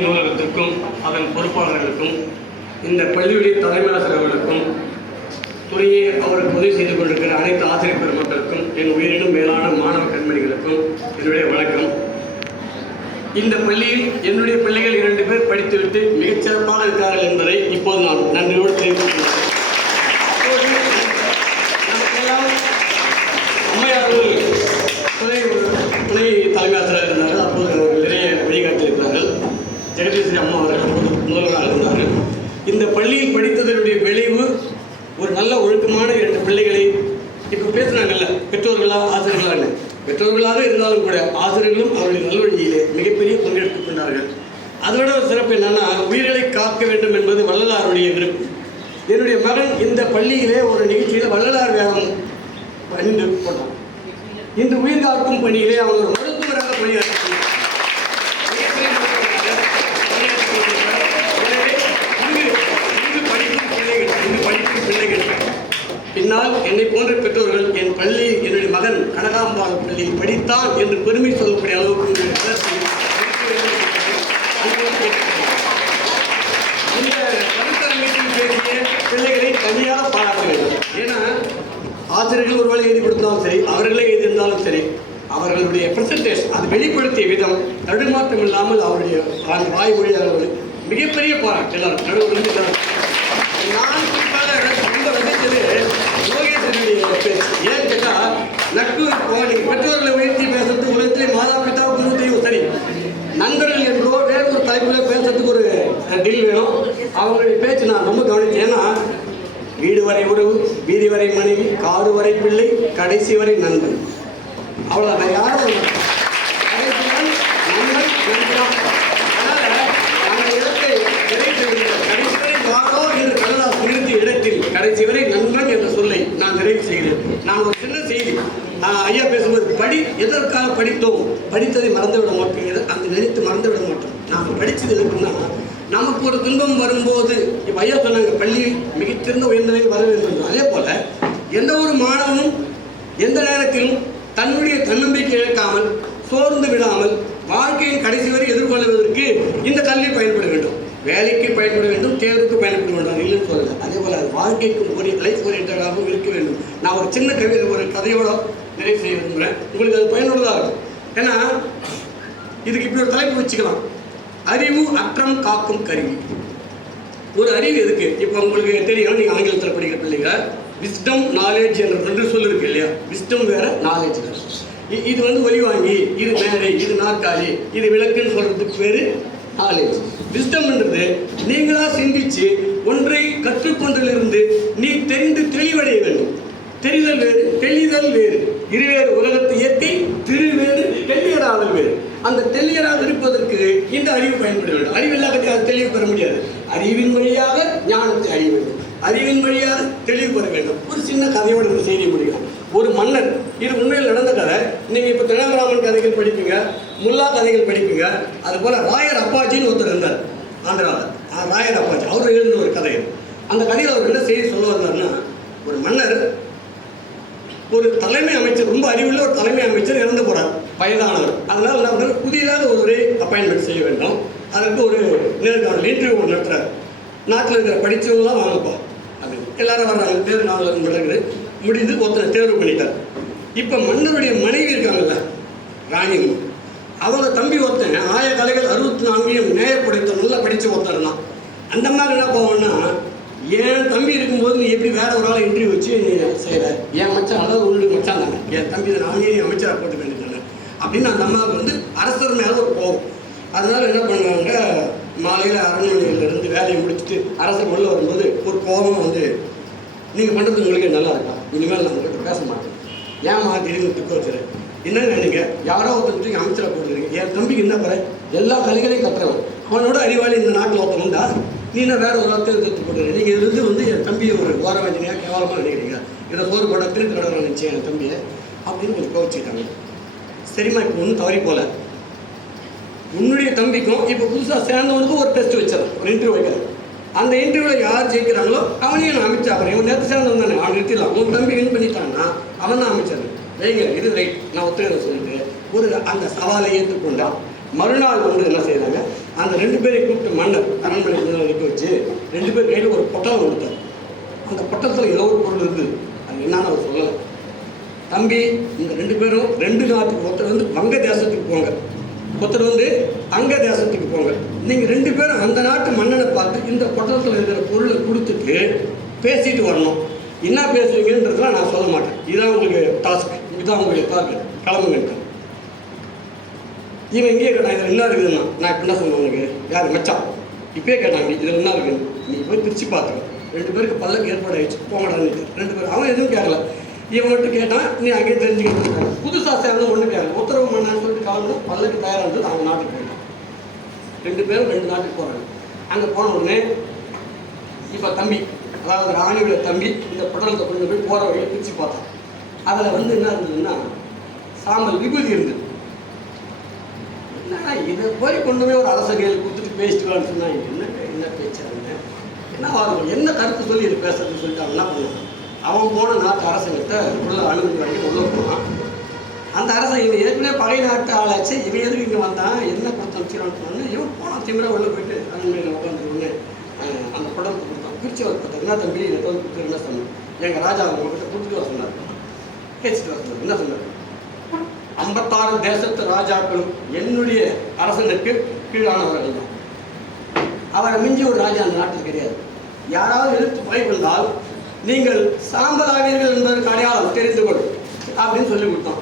நூலகத்திற்கும் அதன் பொறுப்பாளர்களுக்கும் இந்த பள்ளியுடைய தலைமையாசிரியர்களுக்கும் துறையை அவருக்கு உதவி செய்து கொண்டிருக்கிற அனைத்து ஆசிரியர் பெருமக்களுக்கும் என் உயிரினும் மேலான மாணவ கண்மணிகளுக்கும் என்னுடைய வணக்கம். இந்த பள்ளியில் என்னுடைய பிள்ளைகள் இரண்டு பேர் படித்துவிட்டு மிகச்சிறப்பாக இருக்கிறார்கள் என்பதை இப்போது நான் நன்றியோடு தெரிவித்துள்ளேன் அப்போது நமக்கெல்லாம் அம்மையார் அவர்கள் துணை துணை தலைமை ஆசிரியர் இருந்தார்கள் அப்போது அவர்கள் நிறைய வழிகாட்டியிருக்கிறார்கள் ஜெகதீஸ்வரி அம்மா அவர்கள் அப்போது முதல்வராக இருந்தார்கள் இந்த பள்ளியில் படித்ததனுடைய விளைவு ஒரு நல்ல ஒழுக்கமான இரண்டு பிள்ளைகளை இப்போ பெற்றோர்களாக ஆசிரியர்களாக பெற்றோர்களாக இருந்தாலும் கூட ஆசிரியர்களும் அவருடைய நல்வழியிலே மிகப்பெரிய பங்கெடுத்துக் கொண்டார்கள். அதோட ஒரு சிறப்பு என்னன்னா உயிர்களை காக்க வேண்டும் என்பது வள்ளலாருடைய விருப்பம் என்னுடைய மகன் இந்த பள்ளியிலே ஒரு நிகழ்ச்சியில் வள்ளலார் வேகம் பணிந்து போட்டான் இந்த உயிர் காக்கும் பணியிலே அவங்க ஒரு மருத்துவராக பணியாற்றி பின்னால் என்னை போன்ற பெற்றோர்கள் மகன் கனகாம்பாள் பள்ளியில் படித்தான் என்று பெருமை சொல்லக்கூடிய அளவுக்கு உங்களுடைய வளர்ச்சி இருக்க. இந்த பேசிய பிள்ளைகளை தனியாக பாராட்ட வேண்டும். ஏன்னா ஆசிரியர்கள் ஒருவேளை எழுதி கொடுத்தாலும் சரி அவர்களே எழுதியிருந்தாலும் சரி அவர்களுடைய பிரசன்டேஷன் அது வெளிப்படுத்திய விதம் தடுமாற்றம் இல்லாமல் அவருடைய அந்த வாய்மொழியாளர்கள் மிகப்பெரிய பாராட்டு. எல்லாரும் நடுவில் நான் குறிப்பாக சொந்த ரசித்தது யோகேஸ்வரனுடைய பேச்சு. ஏன் நட்பு பெற்றோர்களை உயர்த்தி பேசுறது உலகத்திலே மாதா பிதா குரு தெய்வம் சரி நண்பர்கள் என்றோ வேறு ஒரு தலைப்பில் பேசுறதுக்கு ஒரு டில் வேணும். அவங்களுடைய பேச்சு நான் ரொம்ப கவனித்தேன் ஏன்னா வீடு வரை உறவு வீதி வரை மனைவி காடு வரை பிள்ளை கடைசி வரை நண்பன். அவ்வளோதான் யாரும் நண்பன் இடத்தை கடைசி வரை என்று கடைசி வரை நண்பன் என்ற சொல்லை நான் நிறைவு செய்கிறேன். நான் ஒரு செய்தி. ஐயா பேசும்போது படி எதற்காக படித்தோம்? படித்ததை மறந்துவிட மாட்டேங்கிறது அந்த நினைத்து மறந்துவிட மாட்டோம். நாம் படித்தது எதுக்குன்னா நமக்கு ஒரு துன்பம் வரும்போது இப்போ ஐயா சொன்னாங்க பள்ளி மிகச்சிறந்த உயர்ந்த நிலையில் வர வேண்டும் அதே போல் எந்த ஒரு மாணவனும் எந்த நேரத்திலும் தன்னுடைய தன்னம்பிக்கை இழக்காமல் சோர்ந்து விடாமல் வாழ்க்கையின் கடைசி வரை எதிர்கொள்வதற்கு இந்த கல்வி பயன்பட வேண்டும். வேலைக்கு பயன்பட வேண்டும் தேர்வுக்கு பயன்பட வேண்டும். இல்லைன்னு சொல்லல. அதே போல் அது வாழ்க்கைக்கும் ஒரு லைஃப் ஓரியன்டாகவும் இருக்க வேண்டும். நான் ஒரு சின்ன கவிதை ஒரு கதையோட நிறைவு செய்ய விரும்புகிறேன் உங்களுக்கு அது பயனுள்ளதாக இருக்கும். ஏன்னா இதுக்கு இப்படி ஒரு தலைப்பு வச்சுக்கலாம். அறிவு அற்றம் காக்கும் கருவி. ஒரு அறிவு எதுக்கு? இப்போ உங்களுக்கு தெரியும் நீங்கள் ஆங்கிலத்தில் படிக்கிற பிள்ளைங்க விஸ்டம் நாலேஜ் என்ற ரெண்டு சொல் இருக்கு இல்லையா? விஸ்டம் வேற நாலேஜ் வேறு. இது வந்து ஒலிவாங்கி இது மேடை இது நாற்காலி இது விளக்குன்னு சொல்கிறதுக்கு பேர் நாலேஜ் விஸ்டம்ன்றது நீங்களாக சிந்திச்சு ஒன்றை கற்றுக்கொண்டதிலிருந்து நீ தெரிந்து தெளிவடைய வேண்டும். தெரிதல் வேறு தெளிதல் வேறு. இருவேறு உலகத்து இயற்கை திருவேறு தெளியராதல் வேறு. அந்த தெளியராக இருப்பதற்கு இந்த அறிவு பயன்பட வேண்டும். அறிவு அது தெளிவு பெற முடியாது. அறிவின் வழியாக ஞானத்தை அறிய வேண்டும். அறிவின் வழியாக தெளிவு பெற வேண்டும். ஒரு சின்ன கதையோடு செய்தி முடியும் ஒரு மன்னர் இது உண்மையில் நடந்த கதை. நீங்கள் இப்போ தினமும் கதைகள் படிப்பீங்க முல்லா கதைகள் படிப்பீங்க. அது போல் ராயர் அப்பாஜின்னு ஒருத்தர் இருந்தார். ஆந்திராவில் ராயர் அப்பாஜி. அவர் எழுதின ஒரு கதை. அந்த கதையில் அவர் என்ன செய்தி சொல்ல வந்தார்னா ஒரு மன்னர் ஒரு தலைமை அமைச்சர் ரொம்ப அறிவுள்ள ஒரு தலைமை அமைச்சர் இறந்து போறார். வயதானவர். அதனால் என்ன பண்றாரு, புதிதாக ஒரு அப்பாயின்மெண்ட் செய்ய வேண்டும். அதற்கு ஒரு நேர்காணல் இன்டர்வியூ ஒன்று நடத்துகிறார் நாட்டில் இருக்கிற படித்தவங்களாம் வாங்கப்பா. அப்படின்னு. எல்லாரும் வர்றாங்க. நேர்காணல் நடக்குது. முடிந்து ஒருத்தரை தேர்வு பண்ணிட்டார். இப்போ மன்னருடைய மனைவி இருக்காங்கல்ல ராணி அவங்க தம்பி ஒருத்தன் ஆய கலைகள் அறுபத்தி நான்கையும் நேயப்படைத்த நல்லா படித்த ஒருத்தர் தான் அந்த மாதிரி என்ன போவோம்னா என் தம்பி இருக்கும்போது நீ எப்படி வேற ஒரு ஆளை இன்டர்வியூ வச்சு நீ செய்கிற என் மச்சான் அதாவது உன்னுடைய மச்சான் தானே. என் தம்பி நானே நீ அமைச்சராக போட்டு வேண்டியதானே அப்படின்னு அந்த அம்மாவுக்கு வந்து அரசர் மேலே ஒரு கோவம் அதனால என்ன பண்ணுவாங்க மாலையில் அரண்மனையிலேருந்து வேலையை முடிச்சுட்டு அரசர் உள்ளே வரும்போது ஒரு கோபம் வந்து நீங்கள் பண்ணுறது உங்களுக்கு நல்லா இருக்கா? இனிமேல் நான் உங்கள்கிட்ட பேச மாட்டேன். ஏன் திடீர்னு துக்க வச்சுரு என்னன்னு நினைங்க யாரோ ஒருத்தருக்கு அமைச்சராக போட்டுருக்கீங்க என் தம்பிக்கு என்ன பிற எல்லா கலைகளையும் கற்றுறவன் அவனோட அறிவாளி இந்த நாட்டில் ஒருத்தன் உண்டா? நீ என்ன வேற ஒரு வார்த்தை எடுத்து போட்டுருக்க நீங்கள் இருந்து வந்து என் தம்பியை ஒரு ஓரம் கேவலமாக நினைக்கிறீங்க. இதை போர் பட திருப்பி நினச்சேன் என் தம்பியை. அப்படின்னு கொஞ்சம் கோவிச்சுக்கிட்டாங்க சரிம்மா இப்போ ஒன்றும் தவறி போல உன்னுடைய தம்பிக்கும் இப்போ புதுசாக சேர்ந்தவனுக்கும் ஒரு டெஸ்ட் வச்சிடலாம் ஒரு இன்டர்வியூ வைக்கிறேன். அந்த இன்டர்வியூவில் யார் ஜெயிக்கிறாங்களோ அவனையும் நான் அமைச்சா அப்புறம் இவன் நேற்று சேர்ந்தவன் தானே. அவன் நிறுத்திடலாம். உன் தம்பி வின் பண்ணிட்டான்னா அவன் தான் அமைச்சர். வைங்க இது ரைட் நான் ஒத்துக்கிறேன் சொல்லிட்டு ஒரு அந்த சவாலை ஏற்றுக்கொண்டான் மறுநாள் வந்து என்ன செய்கிறாங்க அந்த ரெண்டு பேரையும் கூப்பிட்டு மன்னர் அரண்மனை முன்னாடி நிற்க வச்சு ரெண்டு பேர் கையில் ஒரு பொட்டலம் கொடுத்தார். அந்த பொட்டலத்தில் ஏதோ ஒரு பொருள் இருந்தது. அது என்னன்னு அவர் சொல்லலை. தம்பி இந்த ரெண்டு பேரும் ரெண்டு நாட்டுக்கு ஒருத்தர் வந்து வங்க தேசத்துக்கு போங்க. ஒருத்தர் வந்து அங்க தேசத்துக்கு போங்க. நீங்கள் ரெண்டு பேரும் அந்த நாட்டு மன்னனை பார்த்து இந்த பொட்டலத்தில் இருக்கிற பொருளை கொடுத்துட்டு பேசிட்டு வரணும். என்ன பேசுவீங்கன்றதுலாம் நான் சொல்ல மாட்டேன். இதுதான் உங்களுக்கு டாஸ்க் இதுதான் உங்களுக்கு டார்கெட் கிளம்புங்க இவன் இங்கேயே கேட்டான் இதில் என்ன இருக்குதுன்னா நான் இப்போ என்ன சொன்னேன் உனக்கு யார்? மச்சான். இப்பயே கேட்டாங்க இதில் என்ன இருக்குது நீ போய் பிரித்து பார்த்துக்க ரெண்டு பேருக்கு பல்லக்கு ஏற்பாடு ஆயிடுச்சு போங்கடான்னு ரெண்டு பேரும் அவன் எதுவும் கேட்கல இவன் மட்டும் கேட்டான். நீ அங்கேயே தெரிஞ்சுக்கிட்டு புதுசாக சேர்ந்து ஒன்றும் கேட்கல உத்தரவு பண்ணான்னு சொல்லிட்டு கலந்து பல்லக்கு தயாராக இருந்தது அவங்க நாட்டுக்கு போயிட்டான் ரெண்டு பேரும் ரெண்டு நாட்டுக்கு போகிறாங்க அங்கே போன உடனே இப்போ தம்பி அதாவது ராணியோட தம்பி இந்த பட்டணத்தை கொண்டு போய் போகிற வழியை பிரித்து பார்த்தான். அதில் வந்து என்ன இருந்ததுன்னா சாம்பல் விபூதி இருந்தது. என்னடா இதை போய் கொண்டு போய் ஒரு அரச கையில் கொடுத்துட்டு பேசிட்டுவான்னு சொன்னாங்க என்ன என்ன பேச்சு அவங்க என்ன வாரம் என்ன கருத்து சொல்லி இது பேசுறதுன்னு சொல்லிட்டு என்ன பண்ணான்? அவன் போன நாட்டு அரசாங்கத்தை உள்ள அனுமதி வாங்கி உள்ள போனான். அந்த அரசன் இவன் ஏற்கனவே பகை நாட்டு ஆளாச்சு? இவன் எதுக்கு இங்கே வந்தான்? என்ன கொடுத்து வச்சுக்கிறான்னு சொன்னாங்க இவன் போனான் திமிரா உள்ளே போயிட்டு அரண்மனையில் உட்காந்து அந்த படத்தை கொடுத்தான் பிரிச்சு அவர் பார்த்தா என்ன தம்பி இதை வந்து கொடுத்து என்ன சொன்னேன்? எங்கள் ராஜா உங்ககிட்ட கொடுத்துட்டு வர சொன்னார். பேசிட்டு வர சொன்னார். என்ன சொன்னார்? ஐம்பத்தாறு தேசத்து ராஜாக்களும் என்னுடைய அரசனுக்கு கீழானவர்கள் தான் அவரை மிஞ்சி ஒரு ராஜா அந்த நாட்டில் கிடையாது. யாராவது எதிர்த்து பகை கொண்டால் நீங்கள் சாம்பலாவீர்கள் என்பதற்கு அடையாளம் தெரிந்து கொள் அப்படின்னு சொல்லி கொடுத்தான்.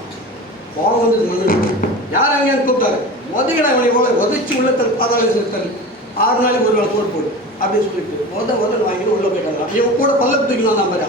கோபம் வந்தது மண்ணு யார் அங்கே கூப்பிட்டாரு? உதவிட அவனை போல உதச்சி உள்ளத்தில் பாதாள செலுத்தல் ஆறு நாளைக்கு ஒரு வேளை போட்டு போடு. அப்படின்னு சொல்லிட்டு. முதல்ல முதல்ல வாங்கி உள்ள போயிட்டாங்க. இவன் கூட பல்லக்கு தூக்கினான் பாரு.